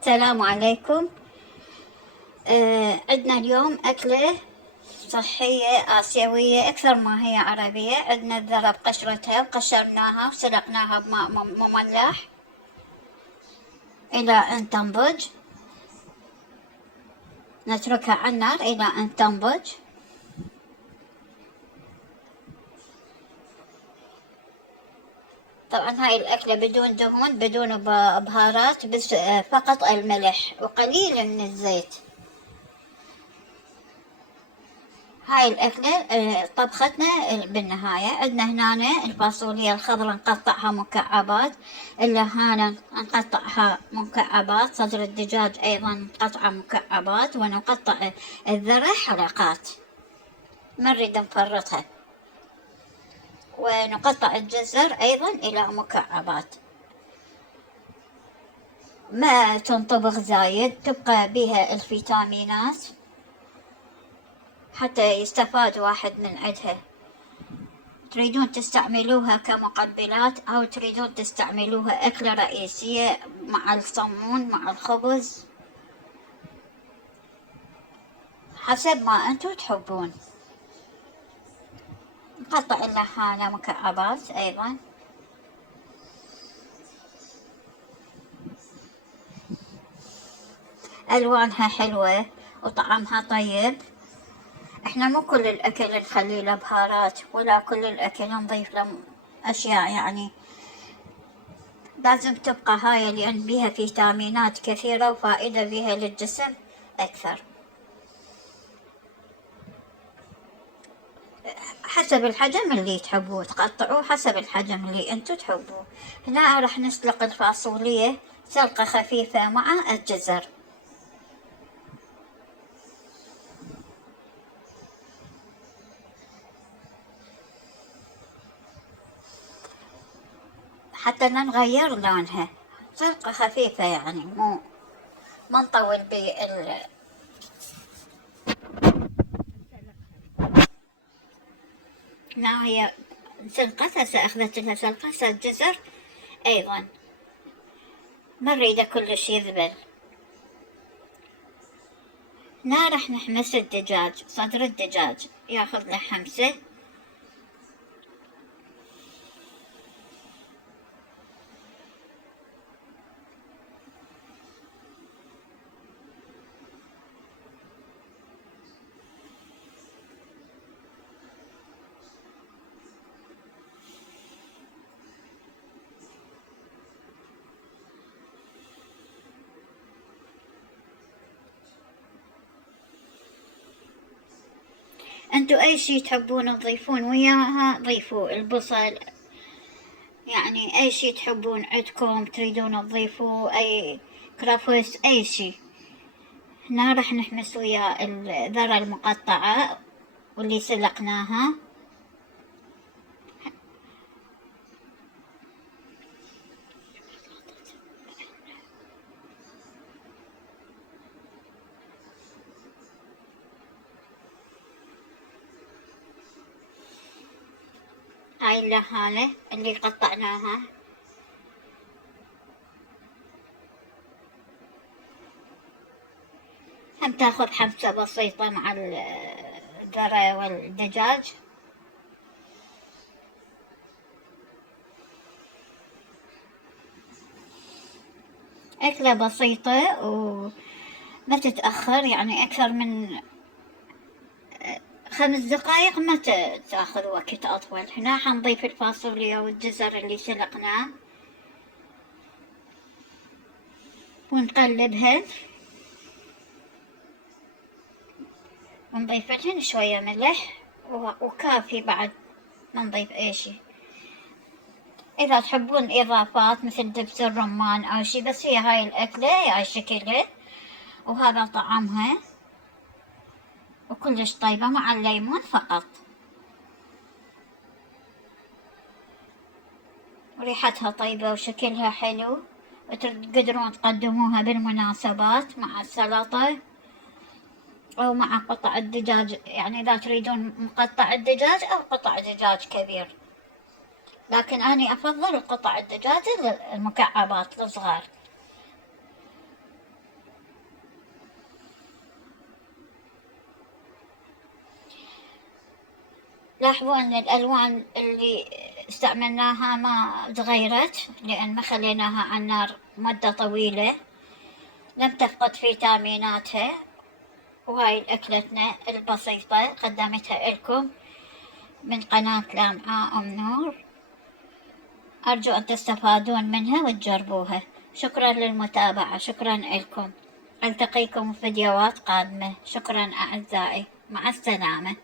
السلام عليكم. عندنا اليوم أكلة صحية آسيوية أكثر ما هي عربية. عندنا الذرة بقشرتها وقشرناها وسلقناها بماء مملح إلى أن تنضج. نتركها على النار إلى أن تنضج. طبعا هاي الأكلة بدون دهون بدون بهارات، بس فقط الملح وقليل من الزيت. هاي الأكلة طبختنا بالنهاية. عندنا هنا الفاصوليا الخضراء نقطعها مكعبات، اللهانة نقطعها مكعبات، صدر الدجاج أيضا نقطعه مكعبات، ونقطع الذرة حلقات ما نريد نفرطها، ونقطع الجزر أيضا إلى مكعبات. ما تنطبخ زايد، تبقى بها الفيتامينات حتى يستفاد واحد من عدها. تريدون تستعملوها كمقبلات أو تريدون تستعملوها أكلة رئيسية مع الصمون مع الخبز، حسب ما أنتو تحبون. نقطع اللحانة مكعبات أيضا. ألوانها حلوة وطعمها طيب. احنا مو كل الأكل نخلي له بهارات، ولا كل الأكل نضيف له أشياء، يعني لازم تبقى هاي لأن بيها فيتامينات كثيرة وفائدة بيها للجسم أكثر. حسب الحجم اللي تحبوه تقطعوه، حسب الحجم اللي انتو تحبوه. هنا راح نسلق الفاصولية سلقة خفيفة مع الجزر. حتى نغير لونها، سلقة خفيفة يعني ما نطول هنا هي سلقت، هسه اخذت لها سلقة. هسه الجزر ايضا ما نريده كلش يذبل. هنا راح نحمس الدجاج، صدر الدجاج ياخذ له حمسة. انتو اي شي تحبون تضيفون وياها ضيفوا، البصل يعني اي شي تحبون عندكم تريدون تضيفوا، اي كرفس اي شي. هنا راح نحمس ويا الذرة المقطعة واللي سلقناها. هاي اللحالة اللي قطعناها هم تاخذ حمسة بسيطة مع الذرة والدجاج. أكلة بسيطة وما تتأخر، يعني أكثر من 5 دقايق ما تاخذ وقت أطول. هنا حنضيف الفاصوليا والجزر اللي سلقناه ونقلبها، ونضيف لهن شوية ملح وكافي بعد، ما نضيف أي شي. إذا تحبون إضافات مثل دبس الرمان أو شي، بس هي هاي الأكلة هاي شكلها وهذا طعمها، وكلش طيبة مع الليمون فقط، وريحتها طيبة وشكلها حلو، وتقدرون تقدموها بالمناسبات مع السلطة أو مع قطع الدجاج، يعني إذا تريدون مقطع الدجاج أو قطع دجاج كبير، لكن أنا أفضل القطع الدجاج المكعبات الصغار. لاحظوا أن الألوان اللي استعملناها ما تغيرت، لأن ما خليناها على النار مدة طويلة، لم تفقد فيتاميناتها. وهاي أكلتنا البسيطة قدمتها لكم من قناة لامعة أم نور، أرجو أن تستفادون منها وتجربوها. شكرا للمتابعة، شكرا لكم، ألتقيكم في فيديوهات قادمة. شكرا أعزائي، مع السلامة.